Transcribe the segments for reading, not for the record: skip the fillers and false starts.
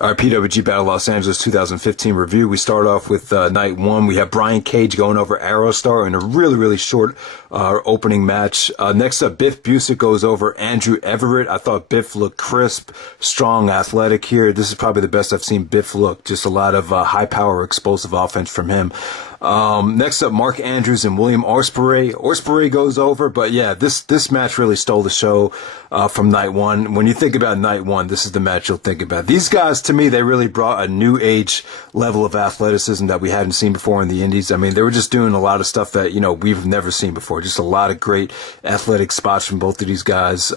Our PWG Battle Los Angeles 2015 review. We start off with night one. We have Brian Cage going over Aero in a really short opening match. Next up, Biff Busick goes over Andrew Everett. I thought Biff looked crisp, strong, athletic here. This is probably the best I've seen Biff look. Just a lot of high power, explosive offense from him. Next up, Mark Andrews and William Ospreay. Ospreay goes over, but yeah, this match really stole the show from night one. When you think about night one, this is the match you'll think about. These guys, to me, they really brought a new age level of athleticism that we hadn't seen before in the Indies. I mean, they were just doing a lot of stuff that, you know, we've never seen before. Just a lot of great athletic spots from both of these guys.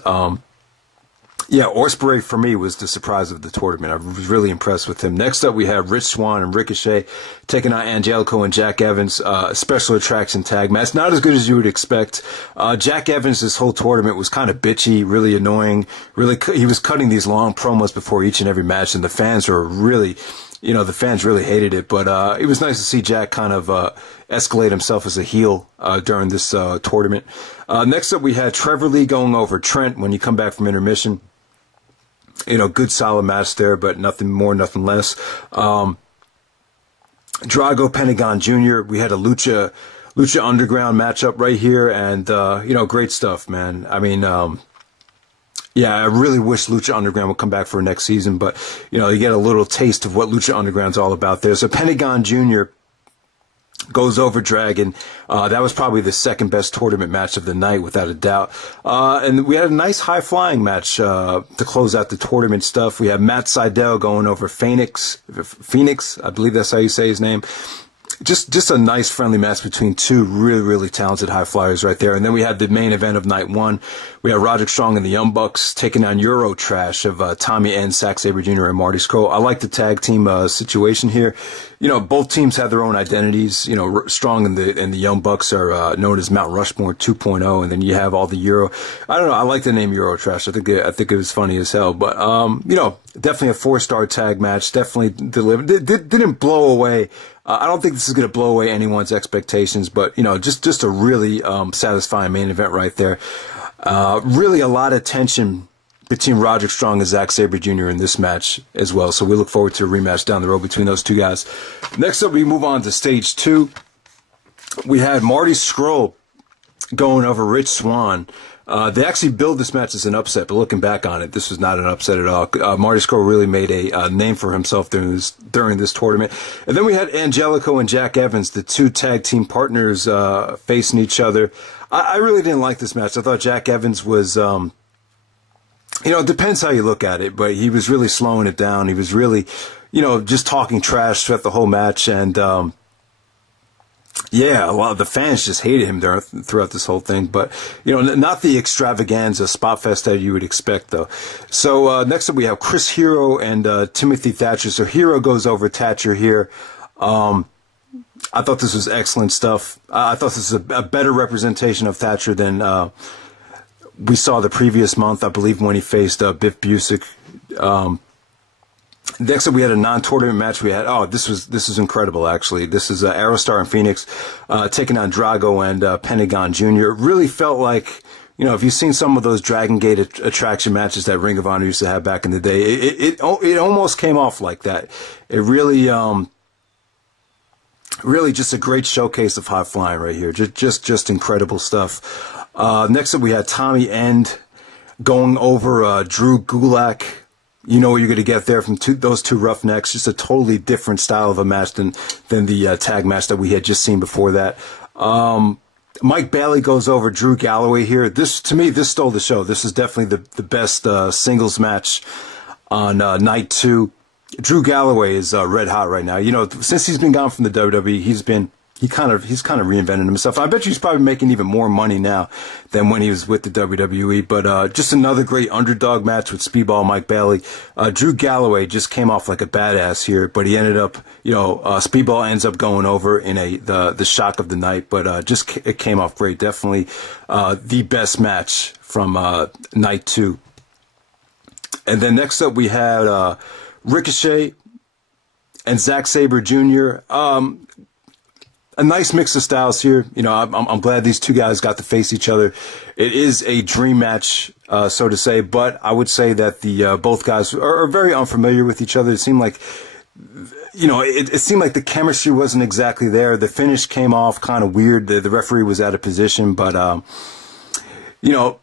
Yeah, Ospreay for me was the surprise of the tournament. I was really impressed with him. Next up, we have Rich Swan and Ricochet taking on Angelico and Jack Evans, special attraction tag match. Not as good as you would expect. Jack Evans, this whole tournament was kind of bitchy, really annoying. He was cutting these long promos before each and every match, and the fans were really, you know, the fans really hated it. But it was nice to see Jack kind of escalate himself as a heel during this tournament. Next up, we had Trevor Lee going over Trent when you come back from intermission. You know, good solid match there, but nothing more, nothing less. Drago, Pentagon Jr. We had a Lucha Underground matchup right here, and you know, great stuff, man. I mean, yeah, I really wish Lucha Underground would come back for next season, but you know, you get a little taste of what Lucha Underground's all about there. So Pentagon Jr. goes over Dragon. That was probably the second best tournament match of the night, without a doubt. And we had a nice high-flying match to close out the tournament stuff. We have Matt Sydal going over Fenix, I believe that's how you say his name. Just a nice friendly match between two really talented high flyers right there. And then we had the main event of night one. We had Roderick Strong and the Young Bucks taking on Euro Trash of Tommy and Zack, Sabre Jr. and Marty Scurll. I like the tag team situation here. You know, both teams have their own identities. You know, Strong and the Young Bucks are known as Mount Rushmore 2.0, and then you have all the Euro. I don't know. I like the name Euro Trash. I think it was funny as hell. But you know, definitely a 4-star tag match. Definitely delivered. Didn't blow away. I don't think this is going to blow away anyone's expectations, but you know, just a really satisfying main event right there. Really a lot of tension between Roderick Strong and Zack Sabre Jr. in this match as well. So we look forward to a rematch down the road between those two guys. Next up, we move on to stage 2. We had Marty Scurll going over Rich Swan. They actually billed this match as an upset, but looking back on it, this was not an upset at all. Marty Scurll really made a name for himself during this tournament. And then we had Angelico and Jack Evans, the two tag team partners, facing each other. I really didn't like this match. I thought Jack Evans was, you know, it depends how you look at it, but he was really slowing it down. He was really, you know, just talking trash throughout the whole match, and yeah, a lot of the fans just hated him throughout this whole thing. But, you know, not the extravaganza spot fest that you would expect, though. So next up we have Chris Hero and Timothy Thatcher. So Hero goes over Thatcher here. I thought this was excellent stuff. I thought this was a better representation of Thatcher than we saw the previous month, I believe, when he faced Biff Busick. Next up, we had a non-tournament match. We had, this was incredible, actually. This is Aero and Fenix taking on Drago and Pentagon Jr. It really felt like, you know, if you've seen some of those Dragon Gate attraction matches that Ring of Honor used to have back in the day, it almost came off like that. It really, really just a great showcase of high flying right here. Just incredible stuff. Next up, we had Tommy End going over Drew Gulak. You know what you're going to get there from those two roughnecks. Just a totally different style of a match than the tag match that we had just seen before that. Mike Bailey goes over Drew Galloway here. To me, this stole the show. This is definitely the best singles match on night 2. Drew Galloway is red hot right now. You know, since he's been gone from the WWE, he's kind of reinvented himself. I bet you he's probably making even more money now than when he was with the WWE. But just another great underdog match with Speedball Mike Bailey. Drew Galloway just came off like a badass here, but he ended up, you know, Speedball ends up going over in the shock of the night. But it came off great. Definitely the best match from night 2. And then next up we had Ricochet and Zack Sabre Jr. a nice mix of styles here. You know, I'm glad these two guys got to face each other. It is a dream match, so to say, but I would say that the both guys are very unfamiliar with each other. It seemed like, you know, it seemed like the chemistry wasn't exactly there. The finish came off kind of weird. The referee was out of position, but you know,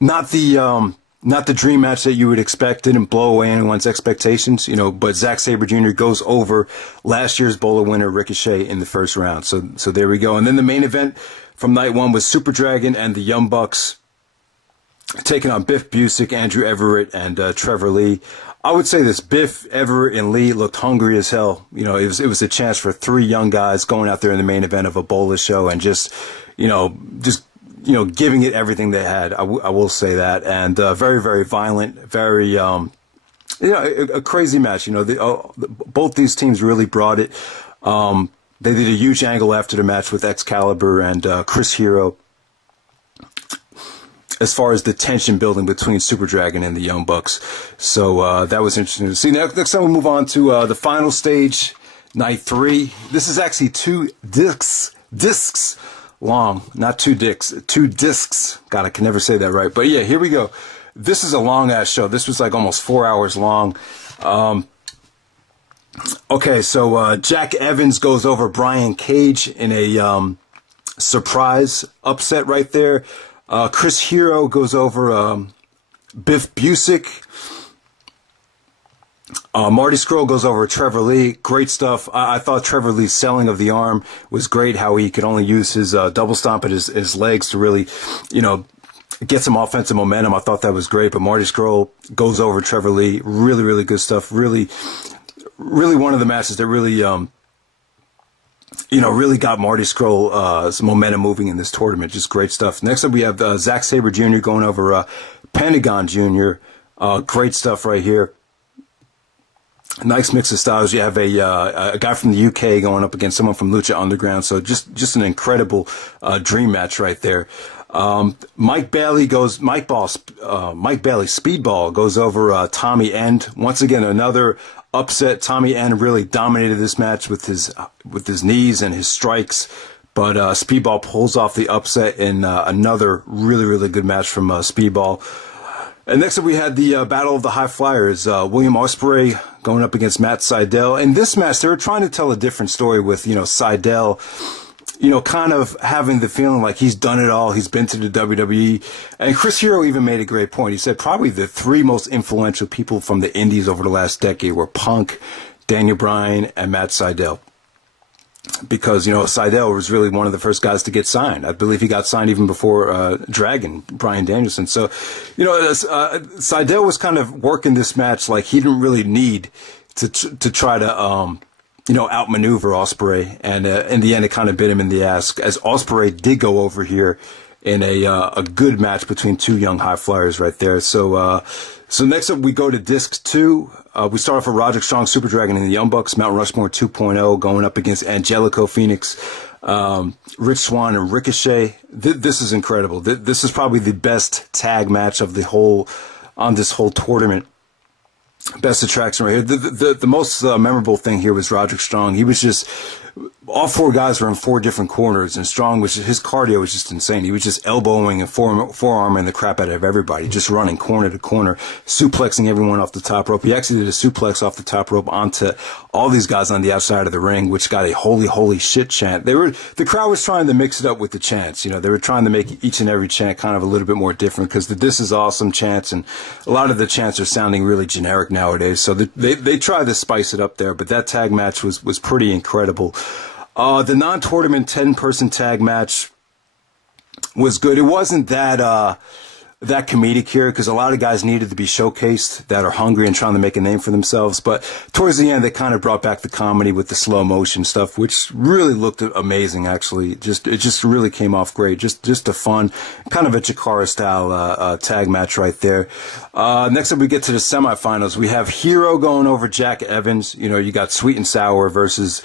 not the dream match that you would expect. Didn't blow away anyone's expectations, you know, but Zack Sabre Jr. goes over last year's Bola winner Ricochet in the first round. So there we go. And then the main event from night one was Super Dragon and the Young Bucks taking on Biff, Busick, Andrew Everett, and Trevor Lee. I would say this: Biff, Everett, and Lee looked hungry as hell. You know, it was a chance for three young guys going out there in the main event of a Bola show and just giving it everything they had. I will say that. And very, very violent, very, a crazy match. You know, both these teams really brought it. They did a huge angle after the match with Excalibur and Chris Hero, as far as the tension building between Super Dragon and the Young Bucks. So that was interesting to see. Next time we move on to the final stage, night 3. This is actually 2 discs long, not 2 dicks, 2 discs. God, I can never say that right. But yeah, here we go. This is a long ass show. This was like almost 4 hours long. Okay, so Jack Evans goes over Brian Cage in a surprise upset right there. Chris Hero goes over Biff Busick. Marty Scurll goes over Trevor Lee. Great stuff. I thought Trevor Lee's selling of the arm was great, how he could only use his double stomp at his legs to really, you know, get some offensive momentum. I thought that was great. But Marty Scurll goes over Trevor Lee. Really, really good stuff. Really, really one of the matches that really, really got Marty Scurll some momentum moving in this tournament. Just great stuff. Next up, we have Zack Sabre Jr. going over Pentagon Jr. Great stuff right here. Nice mix of styles. You have a guy from the UK going up against someone from Lucha Underground. So just an incredible dream match right there. Mike Bailey Speedball goes over Tommy End. Once again, another upset. Tommy End really dominated this match with his knees and his strikes. But Speedball pulls off the upset in another really, really good match from Speedball. And next up, we had the Battle of the High Flyers. William Ospreay going up against Matt Sydal. In this match, they were trying to tell a different story with, Sydal, kind of having the feeling like he's done it all. He's been to the WWE. And Chris Hero even made a great point. He said probably the 3 most influential people from the Indies over the last decade were Punk, Daniel Bryan, and Matt Sydal. Because, Sydal was really one of the first guys to get signed. I believe he got signed even before Dragon, Bryan Danielson. So, Sydal was kind of working this match like he didn't really need to try to, outmaneuver Ospreay. And in the end, it kind of bit him in the ass, as Ospreay did go over here in a good match between 2 young high flyers right there. So next up, we go to Disc 2. We start off with Roderick Strong, Super Dragon, and the Young Bucks, Mount Rushmore 2.0, going up against Angelico, Fenix, Rich Swan, and Ricochet. This is incredible. This is probably the best tag match of this whole tournament. Best attraction right here. The most memorable thing here was Roderick Strong. He was just, all 4 guys were in 4 different corners, and Strong his cardio was just insane. He was just elbowing and forearming the crap out of everybody, just running corner to corner, suplexing everyone off the top rope. He actually did a suplex off the top rope onto all these guys on the outside of the ring, which got a holy shit chant. The crowd was trying to mix it up with the chants. They were trying to make each and every chant kind of a little bit more different, because the "This is awesome" chants, and a lot of the chants are sounding really generic nowadays. So they tried to spice it up there, but that tag match was pretty incredible. The non-tournament 10-person tag match was good. It wasn't that comedic here, because a lot of guys needed to be showcased that are hungry and trying to make a name for themselves. But towards the end, they kind of brought back the comedy with the slow motion stuff, which really looked amazing. Actually, it just really came off great. Just a fun kind of a Chikara style tag match right there. Next up, we get to the semifinals. We have Hero going over Jack Evans. You got Sweet and Sour versus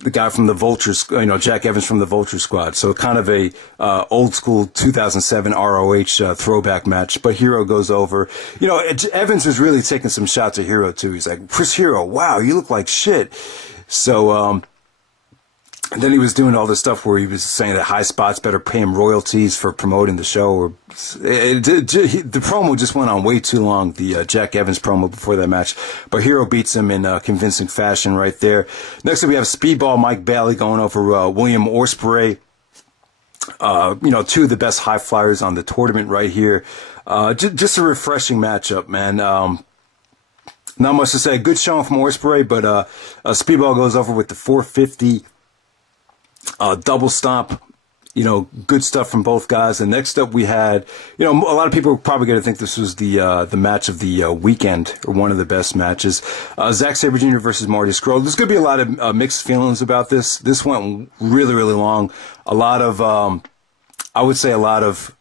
the guy from the Vultures, Jack Evans from the Vulture Squad. So kind of a old school 2007 ROH throwback match. But Hero goes over. Evans was really taking some shots at Hero too. He's like, Chris Hero, wow, you look like shit. So And then he was doing all this stuff where he was saying that High Spots better pay him royalties for promoting the show. Or the promo just went on way too long, the Jack Evans promo before that match. But Hero beats him in convincing fashion right there. Next up, we have Speedball Mike Bailey going over William Ospreay. Two of the best high flyers on the tournament right here. Just a refreshing matchup, man. Not much to say. Good showing from Ospreay, but Speedball goes over with the 450. Double stomp, good stuff from both guys. And next up we had, a lot of people are probably going to think this was the match of the weekend, or one of the best matches. Zack Sabre Jr. versus Marty Scurll. There's going to be a lot of mixed feelings about this. This went really, really long. A lot of, I would say a lot of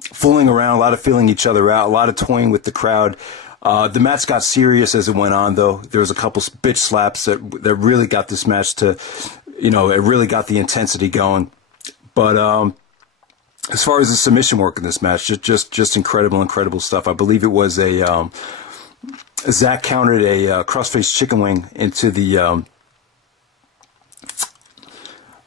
fooling around, a lot of feeling each other out, a lot of toying with the crowd. The match got serious as it went on, though. There was a couple bitch slaps that really got this match to, it really got the intensity going. But as far as the submission work in this match, just incredible stuff. I believe it was a Zack countered a crossface chicken wing into the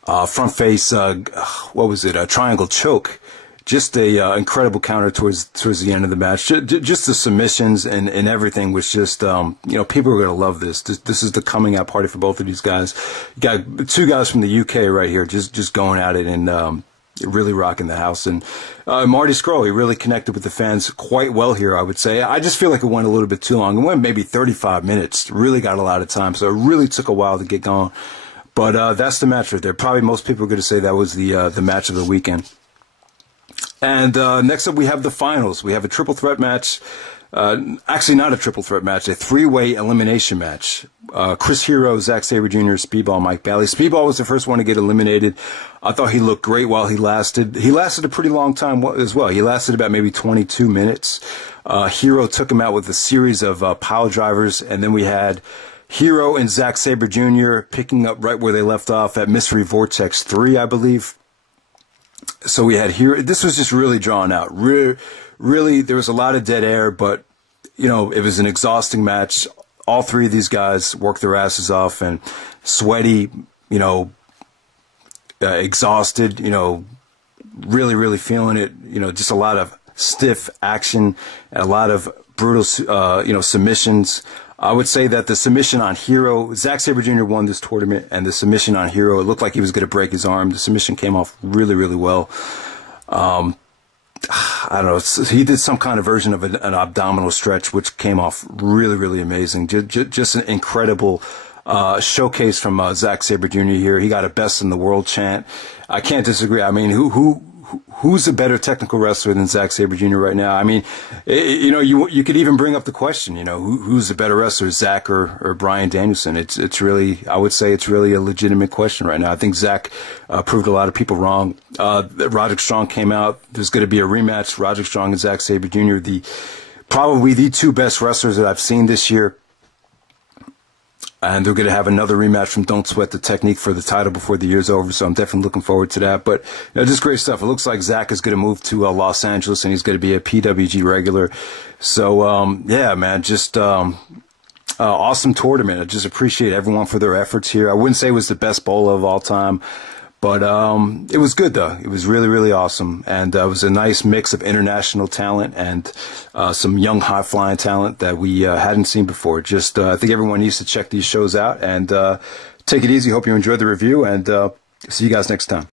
front face. What was it? A triangle choke. Just a incredible counter towards the end of the match. Just the submissions and everything was just, people are going to love this. This is the coming out party for both of these guys. You got two guys from the UK right here, just going at it and really rocking the house. And Marty Scurll, he really connected with the fans quite well here, I would say. I just feel like it went a little bit too long. It went maybe 35 minutes. Really got a lot of time, so it really took a while to get going. But that's the match right there. Probably most people are going to say that was the match of the weekend. And next up, we have the finals. We have a triple threat match. Actually, not a triple threat match, a three-way elimination match. Chris Hero, Zack Sabre Jr., Speedball, Mike Bailey. Speedball was the first one to get eliminated. I thought he looked great while he lasted. He lasted a pretty long time as well. He lasted about maybe 22 minutes. Hero took him out with a series of pile drivers, and then we had Hero and Zack Sabre Jr. picking up right where they left off at Mystery Vortex 3, I believe. So we had here, this was just really drawn out. Really, there was a lot of dead air, but, it was an exhausting match. All three of these guys worked their asses off and sweaty, exhausted, really feeling it, just a lot of stiff action and a lot of brutal, submissions. I would say that the submission on Hero, Zack Sabre Jr. won this tournament, and the submission on Hero, it looked like he was going to break his arm. The submission came off really well. I don't know. He did some kind of version of an abdominal stretch, which came off really amazing. Just an incredible showcase from Zack Sabre Jr. here. He got a best in the world chant. I can't disagree. I mean, who's a better technical wrestler than Zack Sabre Jr. right now? I mean, you could even bring up the question, who's the better wrestler, Zack or Bryan Danielson? It's really, I would say it's really a legitimate question right now. I think Zack proved a lot of people wrong. Roderick Strong came out. There's going to be a rematch. Roderick Strong and Zack Sabre Jr., probably the two best wrestlers that I've seen this year. And they're going to have another rematch from Don't Sweat the Technique for the title before the year's over, so I'm definitely looking forward to that. But just great stuff. It looks like Zack is going to move to Los Angeles, and he's going to be a PWG regular. So, yeah, man, just awesome tournament. I just appreciate everyone for their efforts here. I wouldn't say it was the best bowl of all time, but it was good, though. It was really awesome, and it was a nice mix of international talent and some young, high-flying talent that we hadn't seen before. Just, I think everyone needs to check these shows out, and take it easy. Hope you enjoyed the review, and see you guys next time.